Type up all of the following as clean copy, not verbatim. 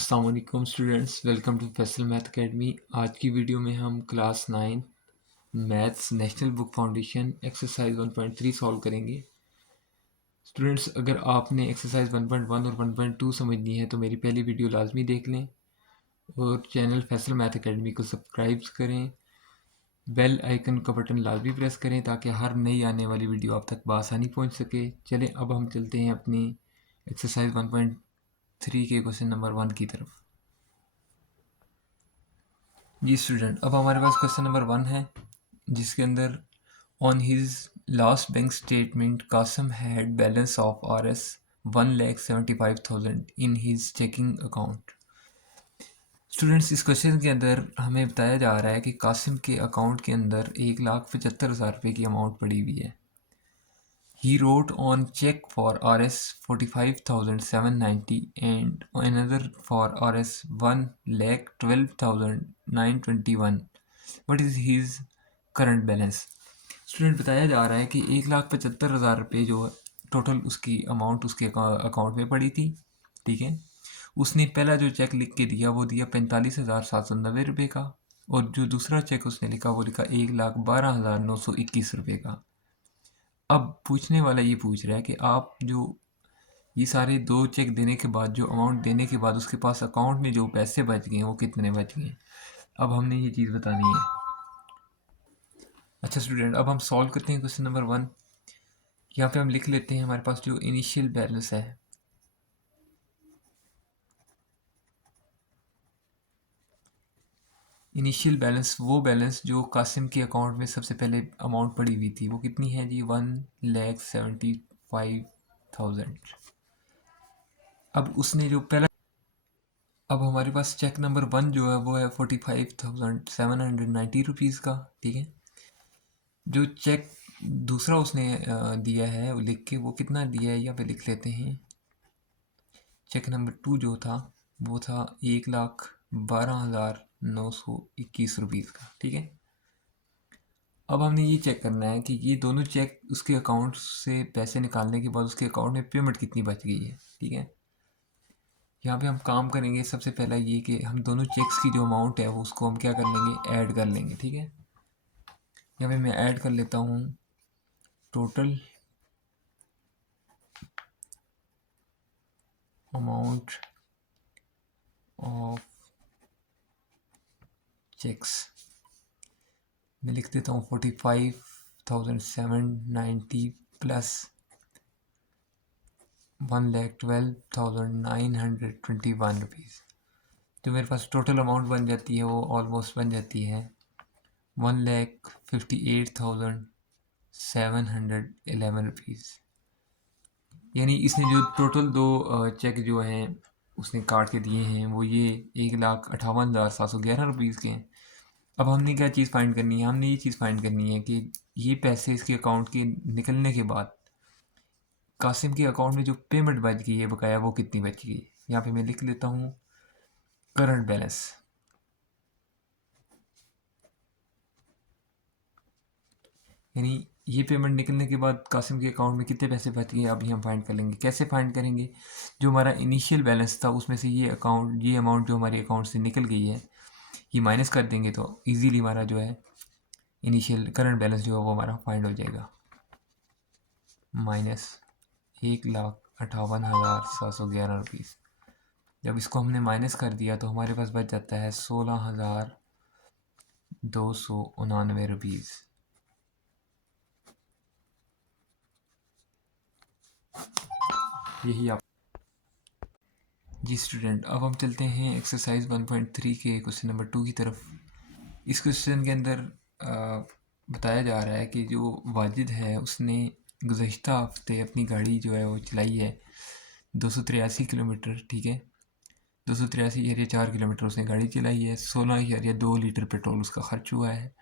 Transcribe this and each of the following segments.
अस्सलाम वालेकुम students, welcome to Faisal math academy. आज की वीडियो में हम class 9 maths national book foundation exercise 1.3 solve करेंगे। स्टूडेंट्स, अगर आपने एक्सरसाइज 1.1 और 1.2 समझनी है तो मेरी पहली वीडियो लाजमी देख लें और चैनल फैसल मैथ अकेडमी को सब्सक्राइब करें। बेल आइकन का बटन लाजमी प्रेस करें ताकि हर नई आने वाली वीडियो आप तक बआसानी पहुंच सके। चलें अब हम चलते हैं अपनी एक्सरसाइज 1.3 के क्वेश्चन नंबर 1 की तरफ। जी स्टूडेंट, अब हमारे पास क्वेश्चन नंबर 1 है जिसके अंदर on his last bank statement Qasim had balance of RS 1,75,000 in his checking account. Students, इस क्वेश्चन के अंदर हमें बताया जा रहा है कि कासिम के अकाउंट के अंदर 1,75,000 रुपये की अमाउंट पड़ी हुई है। He wrote on check for RS 45,790 and another for RS 1,12,921. What is his current balance? Student, बताया जा रहा है कि 1,75,000 रुपये जो टोटल उसकी अमाउंट उसके अकाउंट में पड़ी थी। ठीक है, उसने पहला जो चेक लिख के दिया वो दिया 45,790 रुपये का, और जो दूसरा चेक उसने लिखा वो लिखा 1,12,921 रुपये का। अब पूछने वाला ये पूछ रहा है कि आप जो ये सारे दो चेक देने के बाद जो अमाउंट देने के बाद उसके पास अकाउंट में जो पैसे बच गए वो कितने बच गए। अब हमने ये चीज़ बतानी है। अच्छा स्टूडेंट, अब हम सॉल्व करते हैं क्वेश्चन नंबर 1। यहाँ पे हम लिख लेते हैं हमारे पास जो इनिशियल बैलेंस है। इनिशियल बैलेंस वो बैलेंस जो कासिम के अकाउंट में सबसे पहले अमाउंट पड़ी हुई थी वो कितनी है जी, 1,75,000। अब उसने जो पहला अब हमारे पास चेक नंबर 1 जो है वो है 45,790 रुपीज़ का। ठीक है, जो चेक दूसरा उसने दिया है वो लिख के वो कितना दिया है यहाँ पे लिख लेते हैं। चेक नंबर 2 जो था वो था 1,12,921 रुपीज़ का। ठीक है, अब हमने ये चेक करना है कि ये दोनों चेक उसके अकाउंट से पैसे निकालने के बाद उसके अकाउंट में पेमेंट कितनी बच गई है। ठीक है, यहाँ पे हम काम करेंगे सबसे पहला ये कि हम दोनों चेक्स की जो अमाउंट है वो उसको हम क्या कर लेंगे, ऐड कर लेंगे। ठीक है, यहाँ पे मैं ऐड कर लेता हूँ टोटल अमाउंट ऑफ चेक्स। मैं लिख देता हूँ 45,790 प्लस 1,12,921 रुपीज़। जो मेरे पास टोटल अमाउंट बन जाती है वो ऑलमोस्ट बन जाती है 1,58,711 रुपीज़। यानी इसने जो टोटल दो चेक जो हैं उसने काट के दिए हैं वो ये 1,58,711 रुपीज़ के हैं। अब हमने क्या चीज़ फाइंड करनी है, हमने ये चीज़ फाइंड करनी है कि ये पैसे इसके अकाउंट के निकलने के बाद कासिम के अकाउंट में जो पेमेंट बच गई है बकाया वो कितनी बच गई। यहाँ पे मैं लिख लेता हूँ करंट बैलेंस। यानी ये पेमेंट निकलने के बाद कासिम के अकाउंट में कितने पैसे बच गए अभी हम फाइंड कर लेंगे। कैसे फाइंड करेंगे, जो हमारा इनिशियल बैलेंस था उसमें से ये अमाउंट जो हमारे अकाउंट से निकल गई है ये माइनस कर देंगे तो इजीली हमारा जो है इनिशियल करंट बैलेंस जो है वो हमारा फाइंड हो जाएगा। Minus 1,58,711 rupees. जब इसको हमने माइनस कर दिया तो हमारे पास बच जाता है 16,299 रुपीज़। यही आप जी स्टूडेंट, अब हम चलते हैं एक्सरसाइज 1.3 के क्वेश्चन नंबर 2 की तरफ। इस क्वेश्चन के अंदर बताया जा रहा है कि जो वाजिद है उसने गुज़श्ता हफ्ते अपनी गाड़ी जो है वो चलाई है 283 किलोमीटर। ठीक है, 283.4 किलोमीटर उसने गाड़ी चलाई है, 16.2 लीटर पेट्रोल उसका खर्च हुआ है।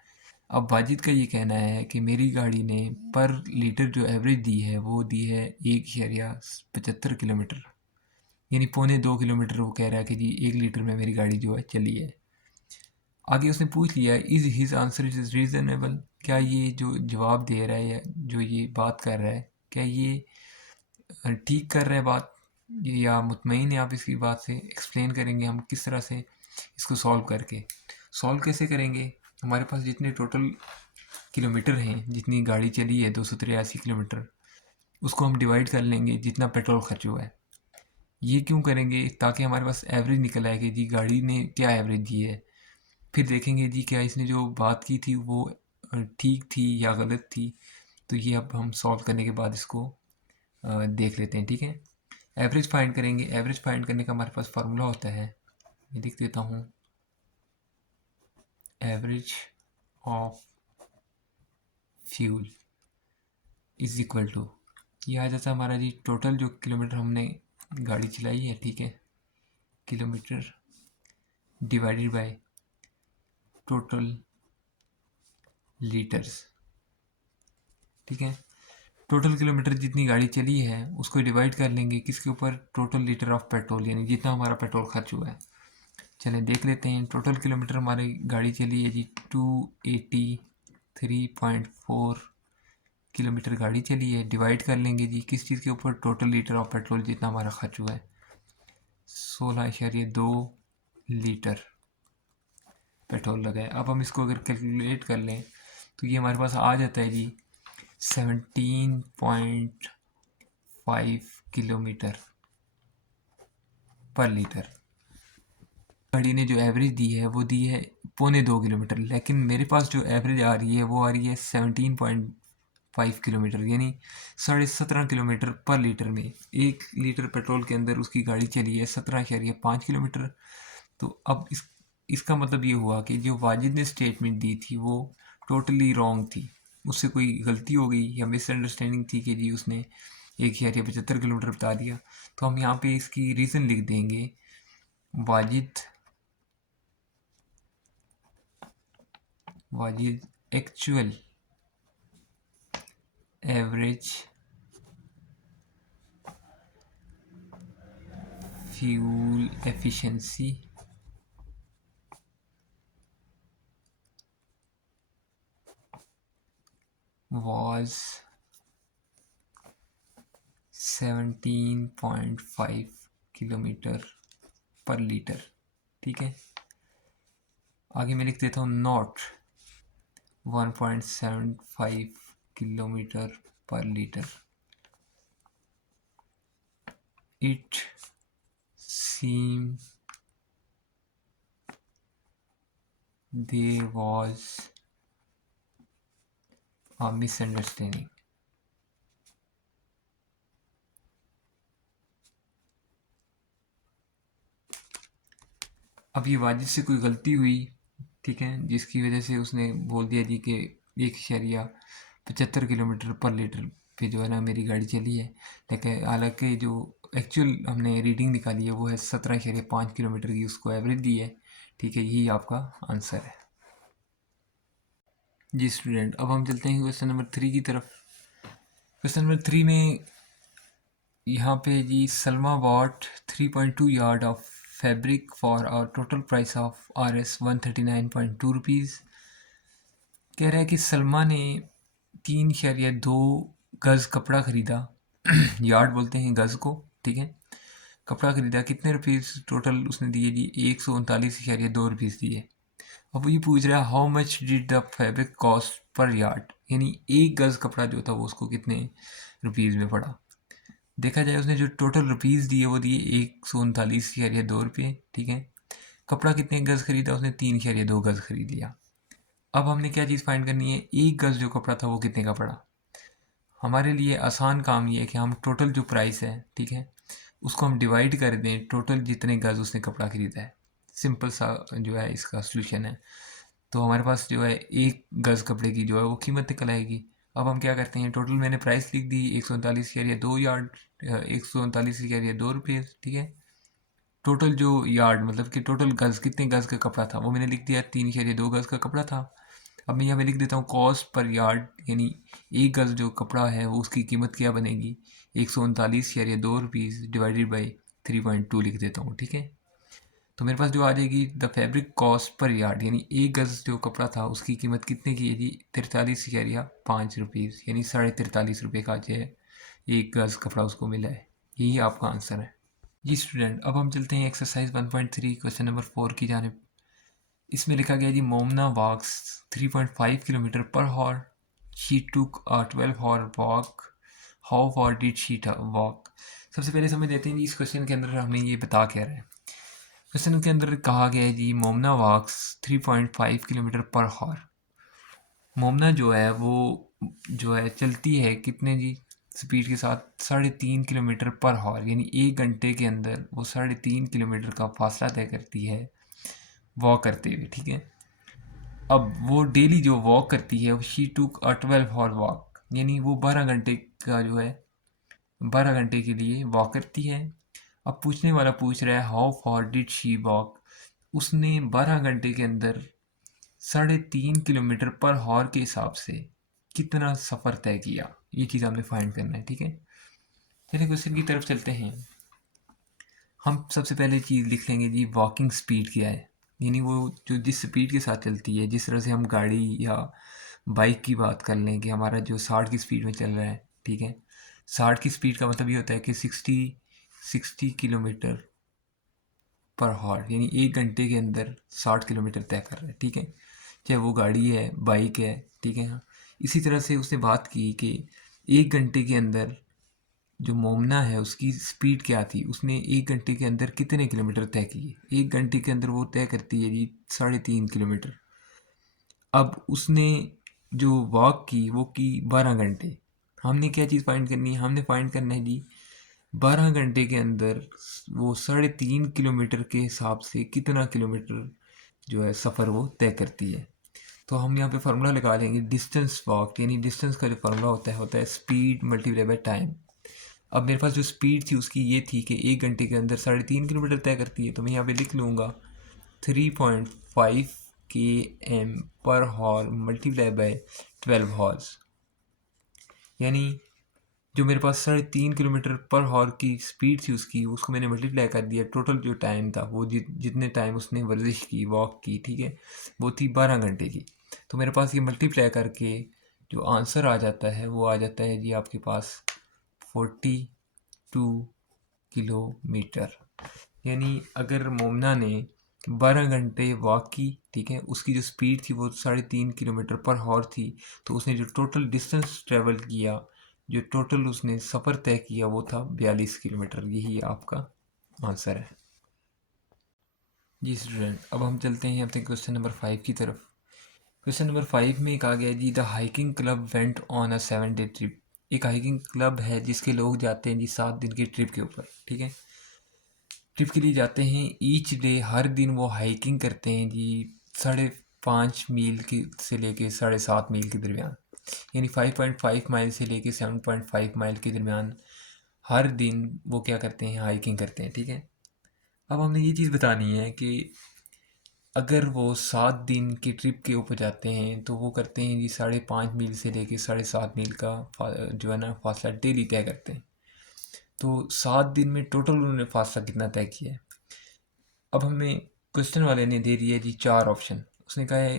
अब वाजिद का ये कहना है कि मेरी गाड़ी ने पर लीटर जो एवरेज दी है वो दी है 1.75 किलोमीटर, यानी 1.25 किलोमीटर। वो कह रहा है कि जी 1 लीटर में मेरी गाड़ी जो है चली है। आगे उसने पूछ लिया is his answer is reasonable, क्या ये जो जवाब दे रहा है या जो ये बात कर रहा है क्या ये ठीक कर रहा है बात। या मुतमईन हैं आप इसकी बात से, एक्सप्लेन करेंगे हम किस तरह से इसको सॉल्व करके। सॉल्व कैसे करेंगे, हमारे पास जितने टोटल किलोमीटर हैं, जितनी गाड़ी चली है 283 किलोमीटर, उसको हम डिवाइड कर लेंगे जितना पेट्रोल खर्च हुआ है। ये क्यों करेंगे, ताकि हमारे पास एवरेज निकल आए कि जी गाड़ी ने क्या एवरेज दी है। फिर देखेंगे जी क्या इसने जो बात की थी वो ठीक थी या गलत थी। तो ये अब हम सॉल्व करने के बाद इसको देख लेते हैं, ठीक है। एवरेज फाइंड करेंगे। एवरेज फाइंड करने का हमारे पास फार्मूला होता है, मैं लिख देता हूँ, average of fuel is equal to, ये आ जाता है हमारा जी टोटल जो किलोमीटर हमने गाड़ी चलाई है, ठीक है, kilometre divided by total litres, ठीक है। टोटल किलोमीटर जितनी गाड़ी चली है उसको डिवाइड कर लेंगे किसके ऊपर, टोटल लीटर ऑफ पेट्रोल, यानी जितना हमारा पेट्रोल खर्च हुआ है। चलें देख लेते हैं, टोटल किलोमीटर हमारी गाड़ी चली है जी 283.4 किलोमीटर गाड़ी चली है। डिवाइड कर लेंगे जी किस चीज़ के ऊपर, टोटल लीटर ऑफ पेट्रोल जितना हमारा खर्च हुआ है, 16.2 लीटर पेट्रोल लगा है। अब हम इसको अगर कैलकुलेट कर लें तो ये हमारे पास आ जाता है जी 17.5 किलोमीटर पर लीटर। गाड़ी ने जो एवरेज दी है वो दी है 2.25 किलोमीटर, लेकिन मेरे पास जो एवरेज आ रही है वो आ रही है 17.5 किलोमीटर, यानी 17.5 किलोमीटर पर लीटर में। 1 लीटर पेट्रोल के अंदर उसकी गाड़ी चली है 17.5 किलोमीटर। तो अब इसका मतलब ये हुआ कि जो वाजिद ने स्टेटमेंट दी थी वो टोटली रॉन्ग थी, उससे कोई गलती हो गई या मिसअंडरस्टैंडिंग थी कि जी उसने 1.75 किलोमीटर बता दिया। तो हम यहाँ पे इसकी रीज़न लिख देंगे, Wajid actual average fuel efficiency was 17.5 kilometre पर लीटर, ठीक है। आगे मैं लिख देता हूँ नॉट 1.75 किलोमीटर पर litre. It seem there was a misunderstanding। अब ये वाजिद से कोई गलती हुई, ठीक है, जिसकी वजह से उसने बोल दिया जी कि 1.75 किलोमीटर पर लीटर पे जो है ना मेरी गाड़ी चली है, लेकिन हालांकि जो एक्चुअल हमने रीडिंग निकाली है वो है 17.5 किलोमीटर की उसको एवरेज दी है, ठीक है। यही आपका आंसर है जी स्टूडेंट। अब हम चलते हैं क्वेश्चन नंबर 3 की तरफ। क्वेश्चन नंबर 3 में यहाँ पे जी Salma bought 3.2 yard of fabric for our total price of RS 139.2 rupees. कह रहा है कि सलमा ने 3.2 गज़ कपड़ा ख़रीदा यार्ड बोलते हैं गज़ को, ठीक है। कपड़ा ख़रीदा, कितने रुपीज़ टोटल उसने दिए जी, 139.2 रुपीज़ दिए। अब ये पूछ रहा है how much did the fabric cost per yard, यानी 1 गज़ कपड़ा जो था वो उसको कितने रुपीज़ में पड़ा। देखा जाए उसने जो टोटल रुपीज़ दिए वो दिए 139.2 रुपये, ठीक है। कपड़ा कितने गज़ खरीदा उसने, 3.2 गज़ खरीद लिया। अब हमने क्या चीज़ फाइंड करनी है, 1 गज़ जो कपड़ा था वो कितने का पड़ा। हमारे लिए आसान काम ये है कि हम टोटल जो प्राइस है, ठीक है, उसको हम डिवाइड कर दें टोटल जितने गज़ उसने कपड़ा खरीदा है। सिंपल सा जो है इसका सोल्यूशन है। तो हमारे पास जो है 1 गज़ कपड़े की जो है वो कीमत निकल आएगी। अब हम क्या करते हैं, टोटल मैंने प्राइस लिख दी 139.2 यार्ड, 139.2 रुपये, ठीक है। टोटल जो यार्ड मतलब कि टोटल गज़ कितने गज़ का कपड़ा था वो मैंने लिख दिया 3.2 गज़ का कपड़ा था। अब मैं यहाँ पे लिख देता हूँ कॉस्ट पर यार्ड, यानी 1 गज़ जो कपड़ा है वो उसकी कीमत क्या बनेगी, 139.2 रुपीज़ डिवाइडेड बाई 3.2 लिख देता हूँ, ठीक है। तो मेरे पास जो आ जाएगी the fabric cost per yard, यानी 1 गज़ जो कपड़ा था उसकी कीमत कितने की है जी, 43.5 रुपीज़, यानी 43.5 रुपये का जो है 1 गज़ कपड़ा उसको मिला है। यही आपका आंसर है। जी स्टूडेंट, अब हम चलते हैं एक्सरसाइज 1.3 क्वेश्चन नंबर 4 की जानिब। इसमें लिखा गया जी मोमना वॉक्स 3.5 किलोमीटर पर hour. She took a 12 hour walk. How far did she walk. सबसे पहले समझ लेते हैं जी इस क्वेश्चन के अंदर हमें ये बता क्या रहा है। क्वेश्चन के अंदर कहा गया है जी मोमना वॉक्स 3.5 किलोमीटर पर हॉर। मोमना जो है वो जो है चलती है कितने जी स्पीड के साथ 3.5 किलोमीटर पर हॉर, यानी 1 घंटे के अंदर वो 3.5 किलोमीटर का फासला तय करती है वॉक करते हुए। ठीक है, अब वो डेली जो वॉक करती है she took a 12 hour walk, यानी वो 12 घंटे का जो है 12 घंटे के लिए वॉक करती है। अब पूछने वाला पूछ रहा है how far did she walk. उसने 12 घंटे के अंदर 3.5 किलोमीटर पर हॉर के हिसाब से कितना सफ़र तय किया, ये चीज़ हमने फाइंड करना है। ठीक है, चलिए क्वेश्चन की तरफ चलते हैं। हम सबसे पहले चीज़ लिख लेंगे जी वॉकिंग स्पीड क्या है, यानी वो जो जिस स्पीड के साथ चलती है, जिस तरह से हम गाड़ी या बाइक की बात कर लें कि हमारा जो 60 की स्पीड में चल रहा है। ठीक है, 60 की स्पीड का मतलब ये होता है कि 60 किलोमीटर पर हॉर, यानी 1 घंटे के अंदर 60 किलोमीटर तय कर रहा है। ठीक है, चाहे वो गाड़ी है बाइक है। ठीक है, हाँ, इसी तरह से उसने बात की कि 1 घंटे के अंदर जो मोमना है उसकी स्पीड क्या थी, उसने 1 घंटे के अंदर कितने किलोमीटर तय किए। 1 घंटे के अंदर वो तय करती है जी 3.5 किलोमीटर। अब उसने जो वॉक की वो की 12 घंटे। हमने क्या चीज़ फाइंड करनी है, हमने फाइंड करना है जी 12 घंटे के अंदर वो 3.5 किलोमीटर के हिसाब से कितना किलोमीटर जो है सफ़र वो तय करती है। तो हम यहाँ पे फार्मूला लगा लेंगे डिस्टेंस वॉक, यानी डिस्टेंस का जो फार्मूला होता है स्पीड मल्टीप्लाई बाय टाइम। अब मेरे पास जो स्पीड थी उसकी ये थी कि 1 घंटे के अंदर 3.5 किलोमीटर तय करती है, तो मैं यहाँ पे लिख लूँगा 3.5 km पर हॉर मल्टीप्लाई बाय 12 हॉर्स, यानी जो मेरे पास 3.5 किलोमीटर पर हॉर की स्पीड थी उसकी, उसको मैंने मल्टीप्लाई कर दिया। टोटल जो टाइम था वो जितने टाइम उसने वर्जिश की वॉक की, ठीक है, वो थी 12 घंटे की। तो मेरे पास ये मल्टीप्लाई करके जो आंसर आ जाता है वो आ जाता है जी आपके पास 42 किलोमीटर। यानी अगर मोमना ने 12 घंटे वॉक की, ठीक है, उसकी जो स्पीड थी वो 3.5 किलोमीटर पर हॉर थी, तो उसने जो टोटल डिस्टेंस ट्रेवल किया, जो टोटल उसने सफ़र तय किया वो था 42 किलोमीटर। यही आपका आंसर है जी स्टूडेंट। अब हम चलते हैं अपने क्वेश्चन नंबर 5 की तरफ। क्वेश्चन नंबर 5 में कहा गया जी the hiking club went on a 7 day trip. एक हाइकिंग क्लब है जिसके लोग जाते हैं जी 7 दिन की ट्रिप के ऊपर। ठीक है, ट्रिप के लिए जाते हैं। ईच डे, हर दिन वो हाइकिंग करते हैं जी 5.5 मील की से लेके 7.5 मील के दरमियान, यानी 5.5 माइल से लेके 7.5 माइल के दरमियान हर दिन वो क्या करते हैं, हाइकिंग करते हैं। ठीक है, अब हमने ये चीज़ बतानी है कि अगर वो 7 दिन की ट्रिप के ऊपर जाते हैं तो वो करते हैं जी 5.5 मील से लेके 7.5 मील का जो है ना फासला डेली तय करते हैं। तो 7 दिन में टोटल उन्होंने फासला कितना तय किया है। अब हमें क्वेश्चन वाले ने दे दिया जी 4 ऑप्शन। उसने कहा है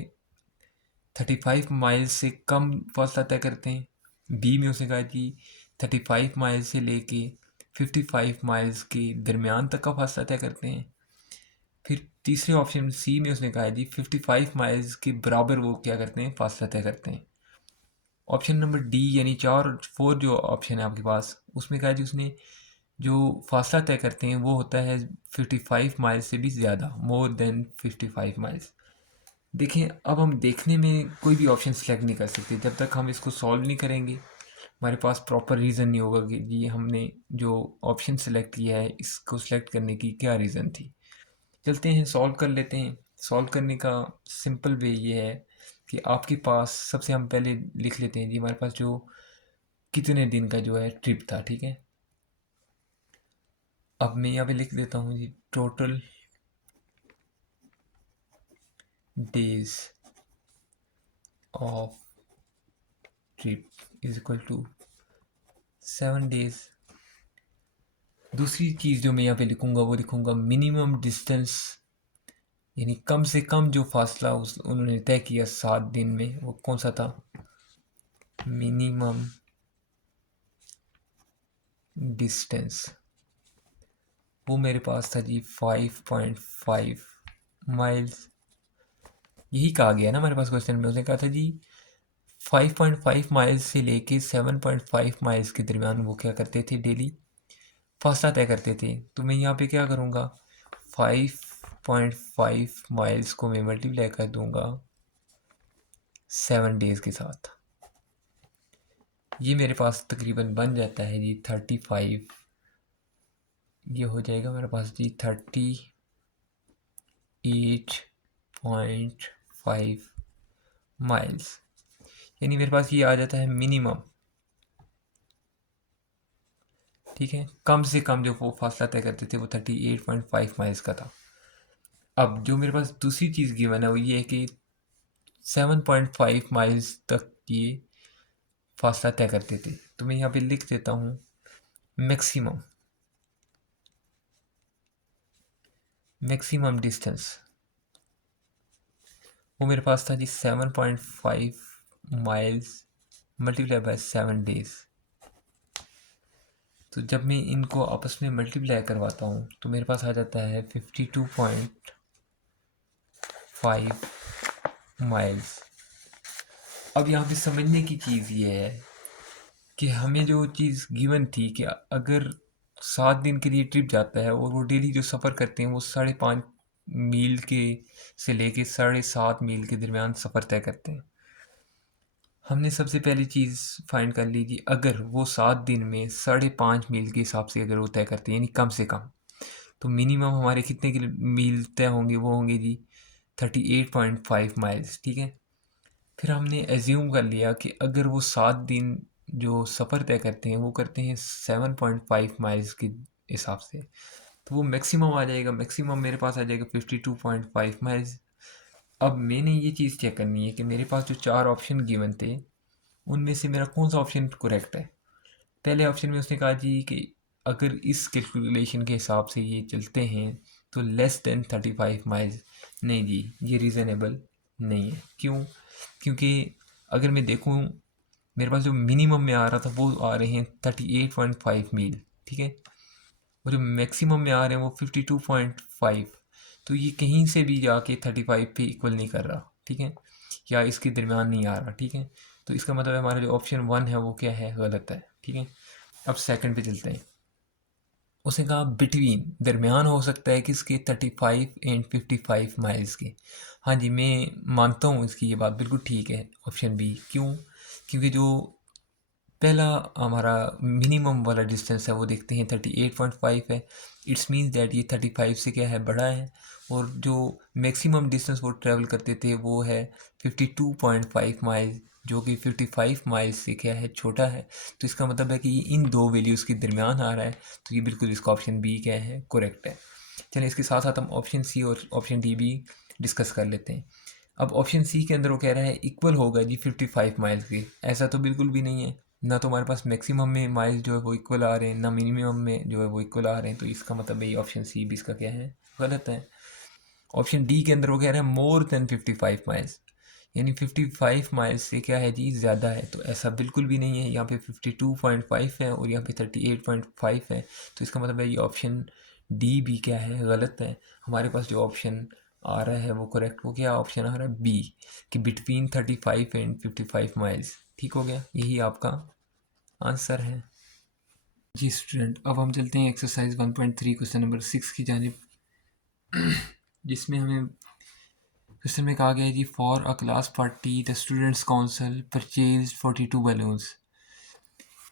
35 माइल से कम फासला तय करते हैं। बी में उसने कहा जी 35 माइल से लेके 55 माइल्स के दरमियान तक का फासला तय करते हैं। फिर तीसरे ऑप्शन सी में उसने कहा है जी 55 माइल्स के बराबर वो क्या करते हैं, फासला तय करते हैं। ऑप्शन नंबर डी यानी 4 जो ऑप्शन है आपके पास, उसमें कहा है जी उसने जो फासला तय करते हैं वो होता है 55 माइल से भी ज़्यादा, मोर देन 55 माइल्स। देखें, अब हम देखने में कोई भी ऑप्शन सेलेक्ट नहीं कर सकते जब तक हम इसको सॉल्व नहीं करेंगे। हमारे पास प्रॉपर रीज़न नहीं होगा कि जी हमने जो ऑप्शन सेलेक्ट किया है इसको सेलेक्ट करने की क्या रीज़न थी। चलते हैं सॉल्व कर लेते हैं। सॉल्व करने का सिंपल वे ये है कि आपके पास सबसे हम पहले लिख लेते हैं जी हमारे पास जो कितने दिन का जो है ट्रिप था। ठीक है, अब मैं यहाँ पे लिख देता हूँ जी total days of trip is equal to 7 days. दूसरी चीज़ जो मैं यहाँ पे लिखूँगा वो लिखूँगा मिनिमम डिस्टेंस, यानी कम से कम जो फासला उस उन्होंने तय किया 7 दिन में वो कौन सा था, मिनिमम डिस्टेंस वो मेरे पास था जी 5.5 माइल्स। यही कहा गया ना हमारे पास क्वेश्चन में, उसने कहा था जी 5.5 माइल्स से लेके 7.5 माइल्स के दरमियान वो क्या करते थे, डेली फासला तय करते थे। तो मैं यहाँ पे क्या करूँगा, 5.5 माइल्स को मैं मल्टीप्लाई कर दूँगा 7 डेज़ के साथ। ये मेरे पास तकरीबन बन जाता है जी 35। ये हो जाएगा मेरे पास जी 38.5 माइल्स। यानी मेरे पास ये आ जाता है मिनिमम, ठीक है। कम से कम जो वो फासला तय करते थे वो 38.5 माइल्स का था। अब जो मेरे पास दूसरी चीज़ गिवन है वो ये है कि 7.5 माइल्स तक ये फासला तय करते थे। तो मैं यहाँ पे लिख देता हूँ मैक्सिमम डिस्टेंस। वो मेरे पास था जी 7.5 माइल्स मल्टीप्लाई बाय 7 डेज। तो जब मैं इनको आपस में मल्टीप्लाई करवाता हूँ तो मेरे पास आ जाता है 52.5 माइल्स। अब यहाँ पे समझने की चीज़ ये है कि हमें जो चीज़ गिवन थी कि अगर 7 दिन के लिए ट्रिप जाता है और वो डेली जो सफ़र करते हैं वो 5.5 मील के से लेके 7.5 मील के दरमियान सफ़र तय करते हैं। हमने सबसे पहली चीज़ फाइंड कर ली कि अगर वो 7 दिन में 5.5 मील के हिसाब से अगर वो तय करते हैं, यानी कम से कम, तो मिनिमम हमारे कितने किलो मील तय होंगे, वो होंगे जी 38.5 माइल्स, ठीक है। फिर हमने एज्यूम कर लिया कि अगर वो 7 दिन जो सफ़र तय करते हैं वो करते हैं 7.5 माइल्स के हिसाब से, तो वो मैक्सिमम आ जाएगा। मैक्सिमम मेरे पास आ जाएगा 52.5 माइल्स। अब मैंने ये चीज़ चेक करनी है कि मेरे पास जो 4 ऑप्शन गिवन थे उनमें से मेरा कौन सा ऑप्शन करेक्ट है। पहले ऑप्शन में उसने कहा जी कि अगर इस कैलकुलेशन के हिसाब से ये चलते हैं तो लेस देन 35 माइल्स। नहीं जी, ये रीज़नेबल नहीं है। क्यों? क्योंकि अगर मैं देखूँ मेरे पास जो मिनिमम में आ रहा था वो आ रहे हैं 38.5 मील, ठीक है, और जो मैक्सिमम में आ रहे हैं वो 52.5। तो ये कहीं से भी जाके 35 पे इक्वल नहीं कर रहा, ठीक है, या इसके दरमियान नहीं आ रहा, ठीक है। तो इसका मतलब हमारा जो ऑप्शन 1 है वो क्या है, गलत है, ठीक है। अब सेकंड पे चलते हैं। उसने कहा बिटवीन, दरमियान हो सकता है किसके, 35 एंड 55 माइल्स के। हाँ जी, मैं मानता हूँ इसकी ये बात बिल्कुल ठीक है, ऑप्शन बी। क्यों? क्योंकि जो पहला हमारा मिनिमम वाला डिस्टेंस है वो देखते हैं 38.5 है। इट्स मीन्स दैट ये 35 से क्या है, बड़ा है। और जो मैक्सिमम डिस्टेंस वो ट्रैवल करते थे वो है 52.5 माइल, जो कि 55 माइल से क्या है, छोटा है। तो इसका मतलब है कि ये इन दो वैल्यूज़ के दरमियान आ रहा है। तो ये बिल्कुल इसका ऑप्शन बी क्या है, करेक्ट है। चलिए इसके साथ साथ हम ऑप्शन सी और ऑप्शन डी भी डिस्कस कर लेते हैं। अब ऑप्शन सी के अंदर वो कह रहा है इक्वल होगा जी 55 माइल्स के। ऐसा तो बिल्कुल भी नहीं है, ना तो हमारे पास मैक्सिमम में माइल्स जो है वो इक्वल आ रहे हैं, ना मिनिमम में जो है वो इक्वल आ रहे हैं। तो इसका मतलब ये ऑप्शन सी भी इसका क्या है, गलत है। ऑप्शन डी के अंदर वो कह रहा है मोर देन 55 माइल्स, यानी 55 माइल्स से क्या है जी, ज़्यादा है। तो ऐसा बिल्कुल भी नहीं है। यहाँ पे 52.5 है और यहाँ पे 38.5 है। तो इसका मतलब है ये ऑप्शन डी भी क्या है, गलत है। हमारे पास जो ऑप्शन आ रहा है वो करेक्ट, वो क्या ऑप्शन आ रहा है, बी, कि बिटवीन 35 एंड 55 माइल्स। ठीक हो गया, यही आपका आंसर है जी स्टूडेंट। अब हम चलते हैं एक्सरसाइज 1.3 क्वेश्चन नंबर 6 की जानिब, जिसमें हमें क्वेश्चन में कहा गया है जी for a class party the students council purchase 42 balloons.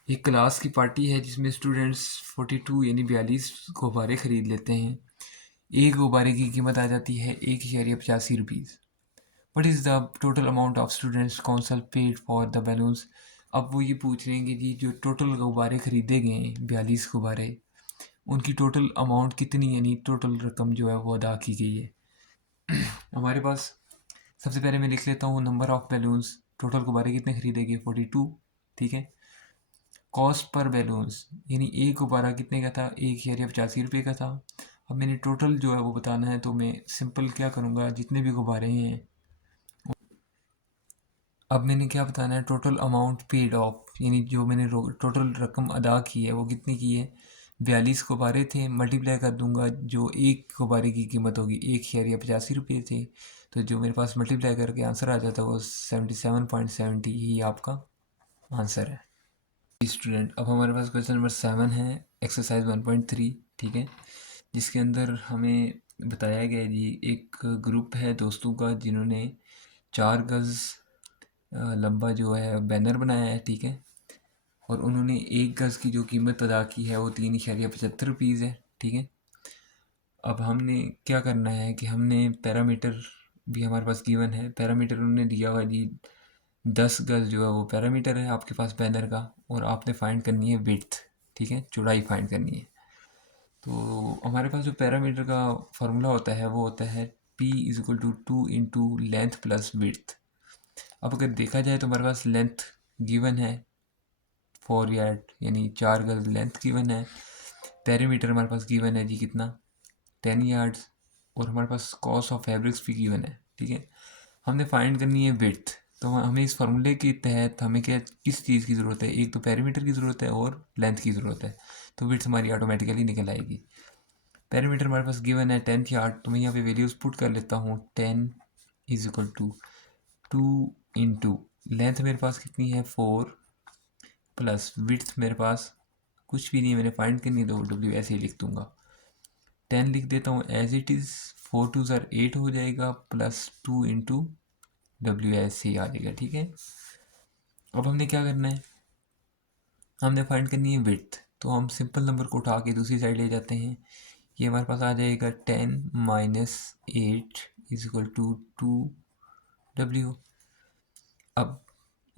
एक क्लास की पार्टी है जिसमें स्टूडेंट्स 42 यानी 42 गुब्बारे ख़रीद लेते हैं। एक गुब्बारे की कीमत आ जाती है 1,85 rupees. What is the total amount of students council paid for the balloons. अब वो ये पूछ रहे हैं कि जी जो टोटल गुब्बारे ख़रीदे गए हैं 42 गुब्बारे, उनकी टोटल अमाउंट कितनी, यानी टोटल रकम जो है वो अदा की गई है। हमारे पास सबसे पहले मैं लिख लेता हूँ नंबर ऑफ़ बैलून्स। टोटल गुब्बारे कितने खरीदे गए, 42, ठीक है। कॉस्ट पर बैलून्स, यानी एक गुब्बारा कितने का था, 1,85 रुपये का था। अब मैंने टोटल जो है वो बताना है, तो मैं सिंपल क्या करूँगा, जितने भी गुब्बारे हैं, अब मैंने क्या बताना है, टोटल अमाउंट पेड ऑफ, यानी जो मैंने टोटल रकम अदा की है वो कितनी की है, 42 गुब्बारे थे, मल्टीप्लाई कर दूंगा, जो एक गुब्बारे की कीमत होगी 1 शेयर या 85 रुपये थे, तो जो मेरे पास मल्टीप्लाई करके आंसर आ जाता है वो 77.70 ही आपका आंसर है। स्टूडेंट, अब हमारे पास क्वेश्चन नंबर 7 है, एक्सरसाइज 1.3, ठीक है, जिसके अंदर हमें बताया गया है जी, एक ग्रुप है दोस्तों का जिन्होंने 4 गज़ लंबा जो है बैनर बनाया है, ठीक है, और उन्होंने 1 गज़ की जो कीमत अदा की है वो 3.75 रुपीज़ है, ठीक है। अब हमने क्या करना है कि हमने पैरामीटर भी हमारे पास गिवन है, पैरामीटर उन्होंने दिया हुआ जी 10 गज़ जो है वो पैरामीटर है आपके पास बैनर का, और आपने फाइंड करनी है विड्थ, ठीक है, चौड़ाई फाइंड करनी है। तो हमारे पास जो पैरामीटर का फार्मूला होता है वो होता है P is equal to 2 length plus width. अब अगर देखा जाए तो हमारे पास लेंथ गिवन है 4 यार्ड, यानी 4 गज लेंथ गिवन है। पैरामीटर हमारे पास गिवन है जी कितना, 10 यार्ड्स, और हमारे पास कॉस्ट ऑफ फैब्रिक्स भी गिवन है, ठीक है। हमने फाइंड करनी है विड्थ, तो हमें इस फार्मूले के तहत हमें क्या किस चीज़ की ज़रूरत है, एक तो पैरामीटर की ज़रूरत है और लेंथ की ज़रूरत है, तो विड्थ हमारी ऑटोमेटिकली निकल आएगी। पैरामीटर हमारे पास गिवन है 10 यार्ड, तो मैं यहाँ पे वैल्यूज पुट कर लेता हूँ। 10 is equal to 2 into length मेरे पास कितनी है 4, प्लस विड्थ मेरे पास कुछ भी नहीं है, मैंने फाइंड करनी है तो डब्ल्यू ऐसे ही लिख दूंगा। 10 लिख देता हूँ एज इट इज़, 4 टू ज़र 8 हो जाएगा, प्लस 2 इंटू डब्ल्यू ऐसे ही आ जाएगा, ठीक है। अब हमने क्या करना है, हमने फाइंड करनी है विड्थ, तो हम सिंपल नंबर को उठा के दूसरी साइड ले जाते हैं। ये हमारे पास आ जाएगा 10 minus 8 is equal to 2W। अब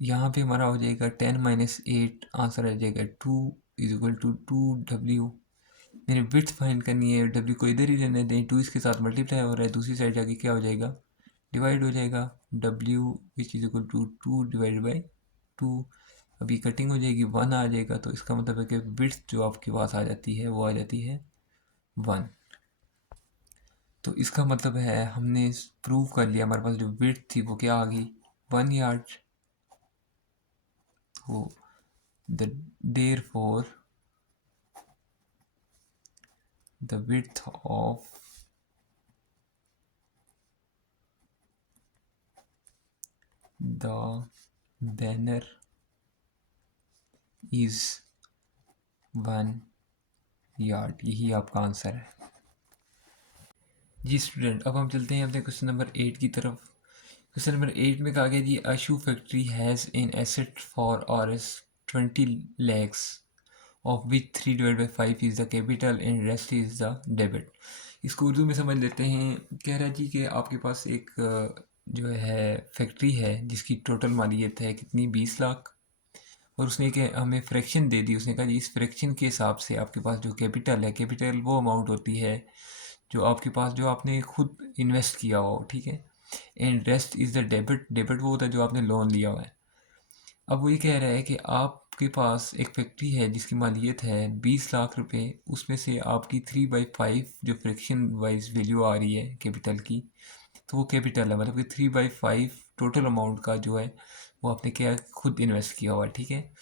यहाँ पे हमारा हो जाएगा 10 माइनस 8, आंसर आ जाएगा 2 इज इक्वल टू 2W। मेरी विड्थ फाइंड करनी है, W को इधर ही रहने दें, 2 इसके साथ मल्टीप्लाई हो रहा है, दूसरी साइड जाके क्या हो जाएगा, डिवाइड हो जाएगा। W which is equal to 2 divide by 2। अभी कटिंग हो जाएगी, 1 आ जाएगा, तो इसका मतलब है कि विड्थ जो आपके पास आ जाती है वो आ जाती है 1। तो इसका मतलब है हमने प्रूव कर लिया, हमारे पास जो विड्थ थी वो क्या आ गई, 1 यार्ड। तो therefore the width of the banner is 1 yard. यही आपका आंसर है जी स्टूडेंट। अब हम चलते हैं अपने क्वेश्चन नंबर 8 की तरफ। क्वेश्चन नंबर 8 में कहा गया जी, a shoe factory has in asset for RS 20 lakhs of which 3 divide by 5 is the capital and rest is the debit. इसको उर्दू में समझ लेते हैं। कह रहा है जी कि आपके पास एक जो है फैक्ट्री है जिसकी टोटल मालियत है कितनी, 20 लाख, और उसने एक हमें फ्रैक्शन दे दी। उसने कहा जी इस फ्रैक्शन के हिसाब से आपके पास जो कैपिटल है, कैपिटल वो अमाउंट होती है जो आपके पास जो आपने खुद इन्वेस्ट किया हो, ठीक है, and rest is the debit, debit वो होता है जो आपने लोन लिया हुआ है। अब वो ये कह रहा है कि आपके पास एक फैक्ट्री है जिसकी मालियत है 20 लाख रुपए, उसमें से आपकी 3/5 जो फ्रैक्शन वाइज वैल्यू आ रही है कैपिटल की, तो वो कैपिटल है, मतलब कि 3/5 टोटल अमाउंट का जो है वो आपने क्या खुद इन्वेस्ट किया हुआ है, ठीक है।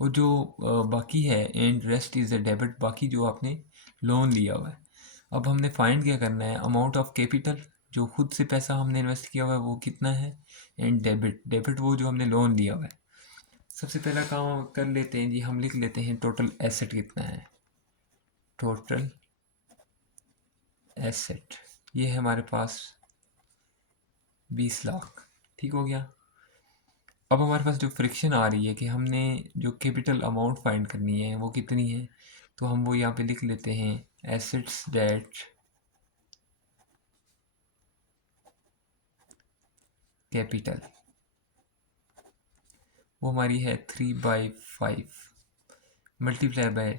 और जो बाकी है and rest is the debit, बाकी जो आपने लोन लिया हुआ है। अब हमने फाइंड क्या करना है, अमाउंट ऑफ कैपिटल जो खुद से पैसा हमने इन्वेस्ट किया हुआ है वो कितना है, एंड डेबिट, डेबिट वो जो हमने लोन लिया हुआ है। सबसे पहला काम कर लेते हैं जी, हम लिख लेते हैं टोटल एसेट कितना है। टोटल एसेट ये है हमारे पास 20 लाख, ठीक हो गया। अब हमारे पास जो फ्रिक्शन आ रही है कि हमने जो कैपिटल अमाउंट फाइंड करनी है वो कितनी है, तो हम वो यहाँ पे लिख लेते हैं एसेट्स डेट कैपिटल, वो हमारी है 3/5 मल्टीप्लाई बाय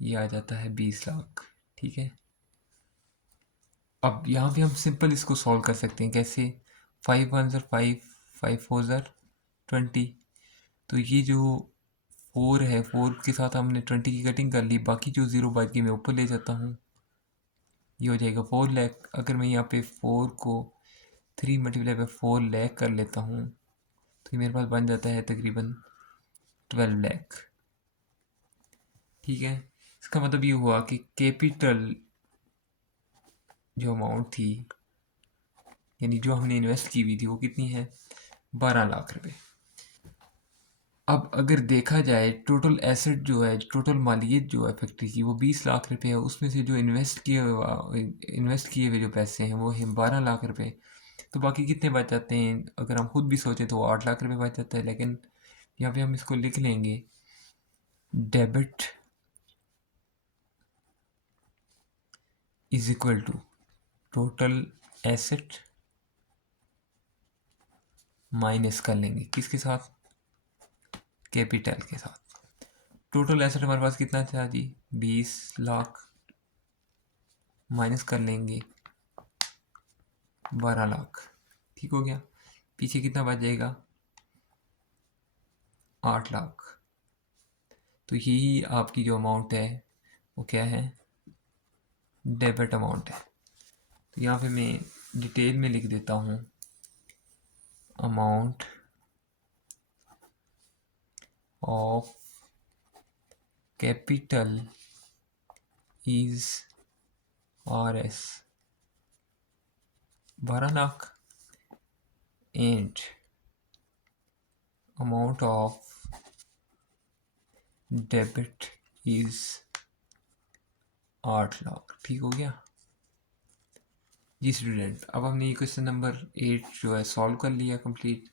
ये आ जाता है 20 लाख, ठीक है। अब यहाँ पे हम सिंपल इसको सॉल्व कर सकते हैं कैसे, 5 1 ज़र 5, 5 4 ज़र 20, तो ये जो 4 है 4 के साथ हमने 20 की कटिंग कर ली, बाकी जो ज़ीरो बच गई मैं ऊपर ले जाता हूँ, ये हो जाएगा 4 लाख। अगर मैं यहाँ पे 4 को 3 मल्टीप्लाई बाई 4 लाख कर लेता हूँ तो ये मेरे पास बन जाता है तकरीबन 12 लाख। ठीक है। इसका मतलब ये हुआ कि कैपिटल जो अमाउंट थी, यानी जो हमने इन्वेस्ट की हुई थी, वो कितनी है? 12 लाख रुपए। अब अगर देखा जाए टोटल एसेट जो है, टोटल मालियत जो है फैक्ट्री की, वो 20 लाख रुपए है। उसमें से जो इन्वेस्ट किए हुए जो पैसे हैं वो हैं 12 लाख रुपए। तो बाकी कितने बच जाते हैं? अगर हम खुद भी सोचें तो वो 8 लाख रुपए बच जाता है। लेकिन यहाँ पे हम इसको लिख लेंगे, debit is equal to total asset minus कर लेंगे किसके साथ? कैपिटल के साथ। टोटल एसेट हमारे पास कितना था जी? 20 लाख, माइनस कर लेंगे 12 लाख। ठीक हो गया। पीछे कितना बच जाएगा? 8 लाख। तो यही आपकी जो अमाउंट है वो क्या है? डेबिट अमाउंट है। तो यहाँ पे मैं डिटेल में लिख देता हूँ, amount of capital is RS 12 lakh and amount of debit is 8 lakh. ठीक हो गया जी स्टूडेंट। अब हमने ये क्वेश्चन नंबर 8 जो है सॉल्व कर लिया कंप्लीट।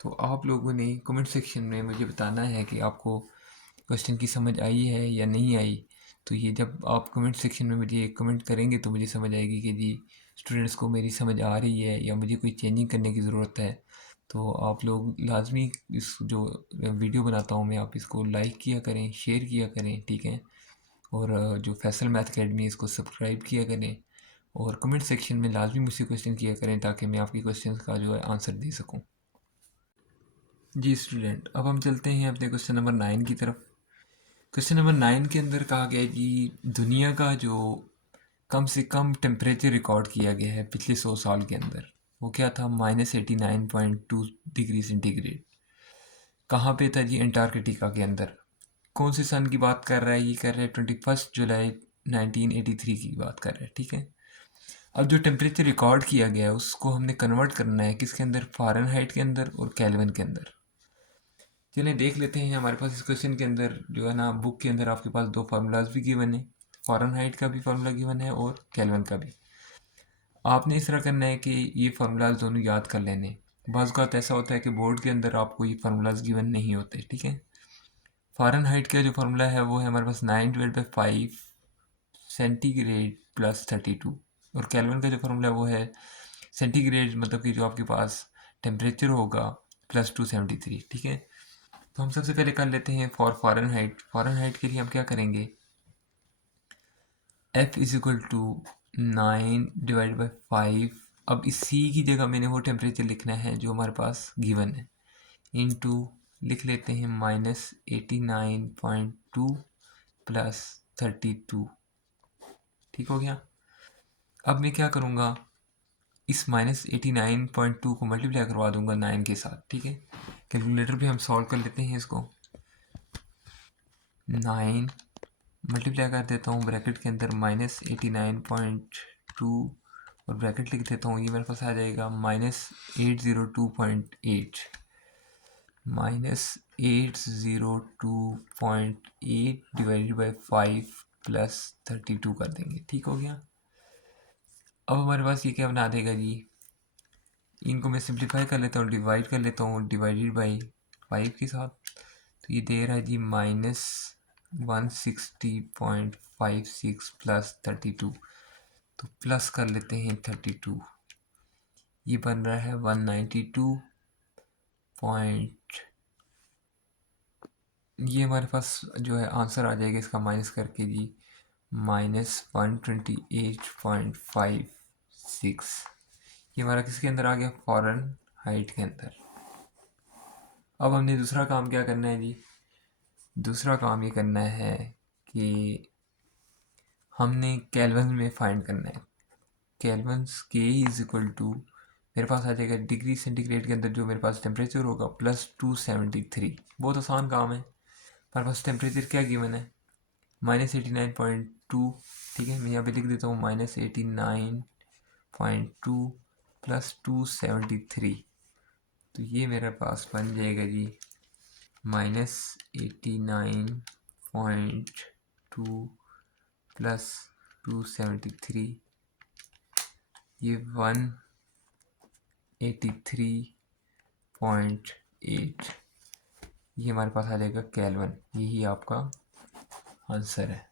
तो आप लोगों ने कमेंट सेक्शन में मुझे बताना है कि आपको क्वेश्चन की समझ आई है या नहीं आई। तो ये जब आप कमेंट सेक्शन में मुझे कमेंट करेंगे तो मुझे समझ आएगी कि जी स्टूडेंट्स को मेरी समझ आ रही है या मुझे कोई चेंजिंग करने की ज़रूरत है। तो आप लोग लाजमी इस जो वीडियो बनाता हूँ मैं, आप इसको लाइक किया करें, शेयर किया करें, ठीक है। और जो फैसल मैथ अकेडमी इसको सब्सक्राइब किया करें और कमेंट सेक्शन में लाजमी मुझसे क्वेश्चन किया करें ताकि मैं आपके क्वेश्चन का जो है आंसर दे सकूँ। जी स्टूडेंट, अब हम चलते हैं अपने क्वेश्चन नंबर 9 की तरफ। क्वेश्चन नंबर 9 के अंदर कहा गया है कि दुनिया का जो कम से कम टेम्परेचर रिकॉर्ड किया गया है पिछले 100 साल के अंदर, वो क्या था? -89.2 डिग्री सेंटीग्रेड। कहाँ पे था जी? अंटार्कटिका के अंदर। कौन से सन की बात कर रहा है? ये कर रहा है 21 जुलाई 1983 की बात कर रहा है, ठीक है। अब जो टेम्परेचर रिकॉर्ड किया गया है उसको हमने कन्वर्ट करना है किसके अंदर? फ़ारेनहाइट के अंदर और केल्विन के अंदर। चलिए देख लेते हैं। हमारे पास इस क्वेश्चन के अंदर जो है ना, बुक के अंदर आपके पास दो फार्मूलाज भी गिवन है, फ़ारेनहाइट का भी फार्मूला गिवन है और केल्विन का भी। आपने इस तरह करना है कि ये फार्मूलाज दोनों याद कर लेने। बाज़ औक़ात ऐसा होता है कि बोर्ड के अंदर आपको ये फार्मूलाज गिवन नहीं होते, ठीक है। फ़ारेनहाइट का जो फार्मूला है वो है हमारे पास 9/5 सेंटीग्रेड प्लस 32। और केल्विन का जो फार्मूला है वो है सेंटीग्रेड, मतलब कि जो आपके पास टेम्परेचर होगा +273, ठीक है। तो हम सबसे पहले कर लेते हैं फॉर फ़ारेनहाइट। फ़ारेनहाइट के लिए हम क्या करेंगे? F is equal to 9/5। अब इस C की जगह मैंने वो टेम्परेचर लिखना है जो हमारे पास गिवन है, इनटू लिख लेते हैं -89.2 प्लस 32। ठीक हो गया। अब मैं क्या करूँगा? इस -89.2 को मल्टीप्लाई करवा दूंगा 9 के साथ, ठीक है। कैलकुलेटर पे हम सॉल्व कर लेते हैं इसको। 9 मल्टीप्लाई कर देता हूँ ब्रैकेट के अंदर -89.2 और ब्रैकेट लिख देता हूँ, ये मेरे पास आ जाएगा -802.8 डिवाइडेड बाई 5 प्लस 32 कर देंगे। ठीक हो गया। अब हमारे पास ये क्या बना देगा जी? इनको मैं सिंप्लीफाई कर लेता हूँ, डिवाइड कर लेता हूँ डिवाइडेड बाई 5 के साथ। तो ये दे रहा है जी -160.56 प्लस 32। तो प्लस कर लेते हैं 32, ये बन रहा है 192 पॉइंट। ये हमारे पास जो है आंसर आ जाएगा इसका माइनस करके जी -128.56। ये हमारा किसके अंदर आ गया? फ़ारेनहाइट के अंदर। अब हमने दूसरा काम क्या करना है जी? दूसरा काम ये करना है कि हमने केल्विन में फाइंड करना है। Kelvin's K is equal to, मेरे पास आ जाएगा डिग्री सेंटीग्रेड के अंदर जो मेरे पास टेम्परेचर होगा +273। बहुत आसान काम है। हमारे पास टेम्परेचर क्या गिवन है? -89.2, ठीक है। मैं यहाँ पे लिख देता हूँ -89.2 प्लस 273, तो ये मेरे पास बन जाएगा जी -89.2 प्लस 273, ये 183.8, ये हमारे पास आ जाएगा केल्विन। यही आपका आंसर है।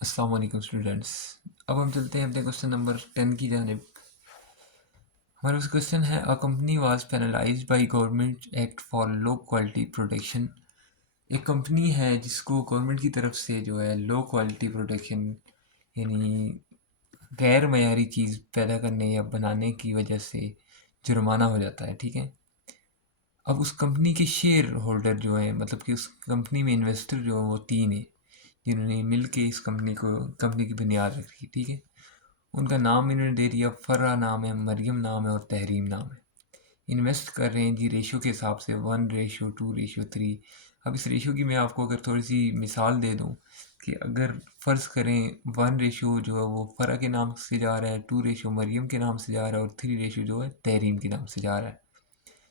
अस्सलाम वालेकुम स्टूडेंट्स, अब हम चलते हैं अपने क्वेश्चन नंबर 10 की जानिब। हमारा उस क्वेश्चन है, a company was penalised by government act for low quality protection. एक कंपनी है जिसको गवर्नमेंट की तरफ से जो है लो क्वालिटी प्रोटेक्शन यानी गैर मयारी चीज़ पैदा करने या बनाने की वजह से जुर्माना हो जाता है, ठीक है। अब उस कंपनी के शेयर होल्डर जो है, मतलब कि उस कंपनी में इन्वेस्टर जो है वो 3 है, जिन्होंने मिल के इस कंपनी की बुनियाद रखी, ठीक है। उनका नाम इन्होंने दे दिया, फ़र्रा नाम है, मरियम नाम है और तहरीम नाम है। इन्वेस्ट कर रहे हैं जी रेशो के हिसाब से 1:2:3। अब इस रेशो की मैं आपको अगर थोड़ी सी मिसाल दे दूं कि अगर फ़र्ज़ करें 1 रेशो जो है वो फ़रा के नाम से जा रहा है, 2 रेशो मरियम के नाम से जा रहा है और 3 रेशो जो है तहरीम के नाम से जा रहा है।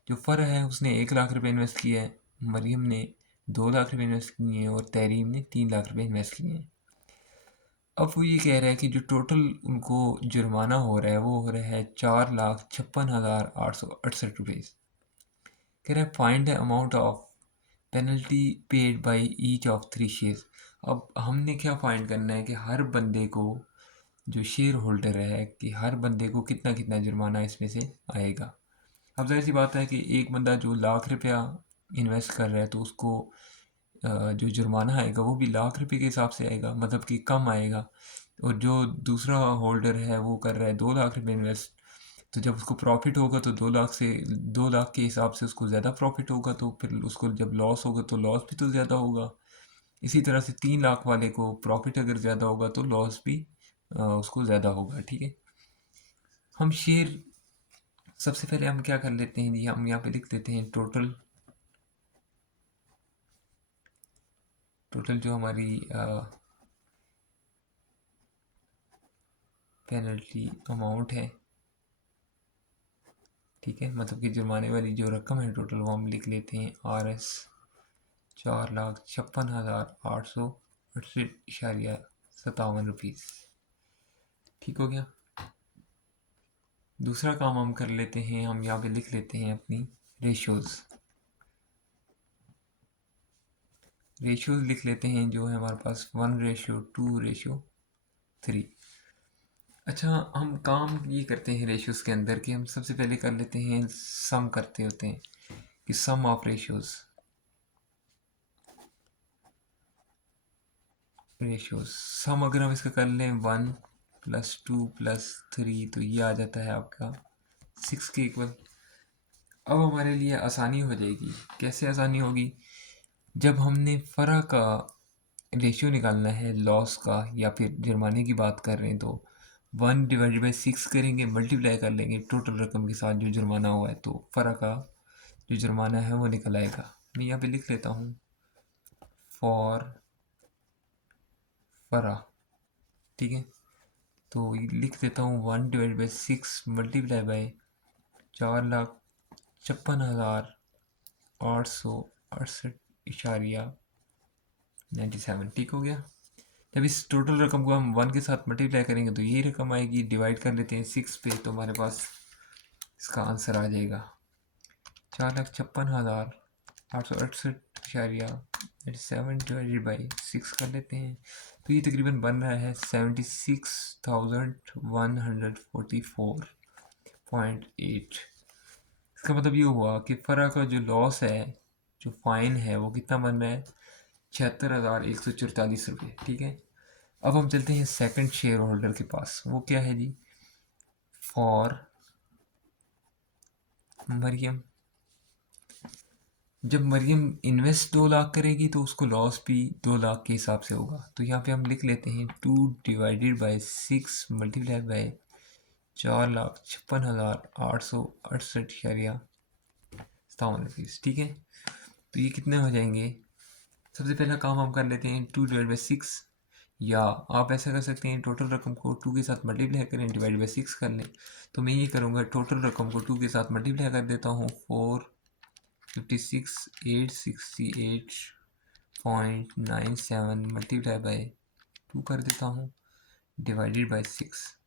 जो फ़र्रा है उसने 1 लाख रुपये इन्वेस्ट किया है, मरियम ने 2 लाख रुपये इन्वेस्ट किए हैं और तहरीम ने 3 लाख रुपये इन्वेस्ट किए हैं। अब वो ये कह रहा है कि जो टोटल उनको जुर्माना हो रहा है वो हो रहा है 4,56,868 रुपये। कह रहा है find the amount of penalty paid by each of 3 shares. अब हमने क्या फाइंड करना है कि हर बंदे को, जो शेयर होल्डर है, कि हर बंदे को कितना कितना जुर्माना इसमें से आएगा। अब जाहिर सी बात है कि एक बंदा जो ₹1,00,000 इन्वेस्ट कर रहा है तो उसको जो जुर्माना आएगा वो भी ₹1,00,000 के हिसाब से आएगा, मतलब कि कम आएगा। और जो दूसरा होल्डर है वो कर रहा है ₹2,00,000 इन्वेस्ट, तो जब उसको प्रॉफिट होगा तो 2 लाख के हिसाब से उसको ज़्यादा प्रॉफिट होगा, तो फिर उसको जब लॉस होगा तो लॉस भी तो ज़्यादा होगा। इसी तरह से 3 लाख वाले को प्रॉफिट अगर ज़्यादा होगा तो लॉस भी उसको ज़्यादा होगा, ठीक है। हम शेयर, सबसे पहले हम क्या कर लेते हैं जी, हम यहाँ पे लिख देते हैं टोटल जो हमारी पेनल्टी अमाउंट है, ठीक है, मतलब कि जुर्माने वाली जो रकम है टोटल वो हम लिख लेते हैं RS 4,56,868.57 रुपीज़। ठीक हो गया। दूसरा काम हम कर लेते हैं, हम यहाँ पे लिख लेते हैं अपनी रेशोज़ लिख लेते हैं जो है हमारे पास 1:2:3। अच्छा, हम काम ये करते हैं रेशियोज़ के अंदर कि हम सबसे पहले कर लेते हैं सम करते होते हैं कि सम ऑफ रेशियोज़ सम अगर हम इसका कर लें 1 + 2 + 3 तो ये आ जाता है आपका 6 के इक्वल। अब हमारे लिए आसानी हो जाएगी। कैसे आसानी होगी? जब हमने फ़रा का रेशियो निकालना है लॉस का या फिर जुर्माने की बात कर रहे हैं तो 1/6 करेंगे, मल्टीप्लाई कर लेंगे टोटल रकम के साथ जो जुर्माना हुआ है, तो फ़रा का जो जुर्माना है वो निकल आएगा। मैं यहाँ पे लिख लेता हूँ फॉर फ़रा, ठीक है। तो ये लिख देता हूँ 1/6 मल्टीप्लाई बाय 4,56,868.97, ठीक हो गया। जब इस टोटल रकम को हम 1 के साथ मल्टीप्लाई करेंगे तो ये रकम आएगी, डिवाइड कर लेते हैं 6 पे, तो हमारे पास इसका आंसर आ जाएगा 4,56,868.97 डिवाइडेड बाई 6 कर लेते हैं, तो ये तकरीबन बन रहा है 76,144.8। इसका मतलब ये हुआ कि फ़रा का जो लॉस है, जो फ़ाइन है, वो कितना बन रहा है 76,144 रुपये, ठीक है। अब हम चलते हैं सेकंड शेयर होल्डर के पास। वो क्या है जी? फॉर मरियम। जब मरियम इन्वेस्ट 2 लाख करेगी तो उसको लॉस भी 2 लाख के हिसाब से होगा, तो यहाँ पे हम लिख लेते हैं 2/6 मल्टीप्लाई बाय 4,56,868.57 रुपीज़, ठीक है। तो ये कितने हो जाएंगे सबसे पहला काम हम कर लेते हैं 2/6, या आप ऐसा कर सकते हैं टोटल रकम को 2 के साथ मल्टीप्लाई करें, डिवाइड बाई 6 कर लें। तो मैं ये करूँगा, टोटल रकम को 2 के साथ मल्टीप्लाई कर देता हूँ, 456,868.97 मल्टीप्लाई बाई 2 कर देता हूँ, डिवाइडेड बाई 6।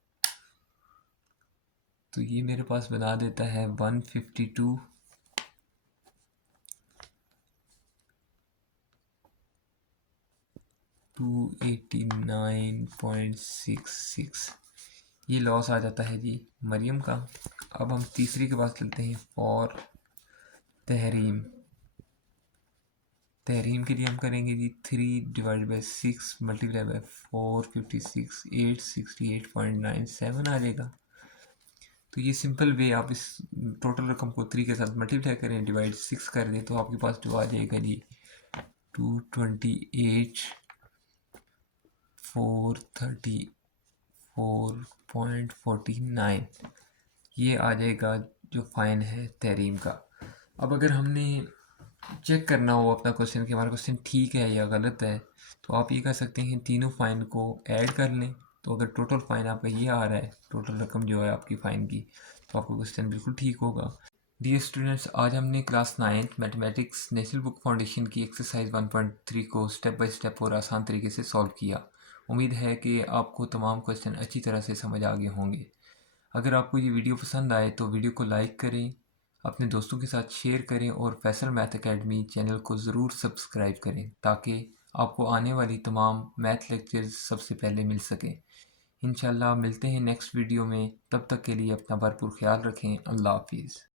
तो ये मेरे पास बना देता है 152,289.66। ये लॉस आ जाता है जी मरियम का। अब हम तीसरी के पास चलते हैं, और तहरीम। तहरीम के लिए हम करेंगे जी 3/6 मल्टीप्लाई बाई 456,868.97 आ जाएगा। तो ये सिंपल वे, आप इस टोटल रकम को 3 के साथ मल्टीप्लाई करें, डिवाइड 6 कर दें, तो आपके पास जो आ जाएगा जी 228,434.49। ये आ जाएगा जो फाइन है तहरीम का। अब अगर हमने चेक करना हो अपना क्वेश्चन कि हमारा क्वेश्चन ठीक है या गलत है, तो आप ये कर सकते हैं, तीनों फाइन को ऐड कर लें। तो अगर टोटल फाइन आपका ये आ रहा है, टोटल रकम जो है आपकी फ़ाइन की, तो आपका क्वेश्चन बिल्कुल ठीक होगा। डियर स्टूडेंट्स, आज हमने class 9th mathematics national book foundation की एक्सरसाइज 1.3 को स्टेप बाय स्टेप और आसान तरीके से सॉल्व किया। उम्मीद है कि आपको तमाम क्वेश्चन अच्छी तरह से समझ आ गए होंगे। अगर आपको ये वीडियो पसंद आए तो वीडियो को लाइक करें, अपने दोस्तों के साथ शेयर करें, और फैसल मैथ एकेडमी चैनल को ज़रूर सब्सक्राइब करें ताकि आपको आने वाली तमाम मैथ लेक्चर्स सबसे पहले मिल सकें। इंशाल्लाह मिलते हैं नेक्स्ट वीडियो में, तब तक के लिए अपना भरपूर ख्याल रखें। अल्लाह हाफिज़।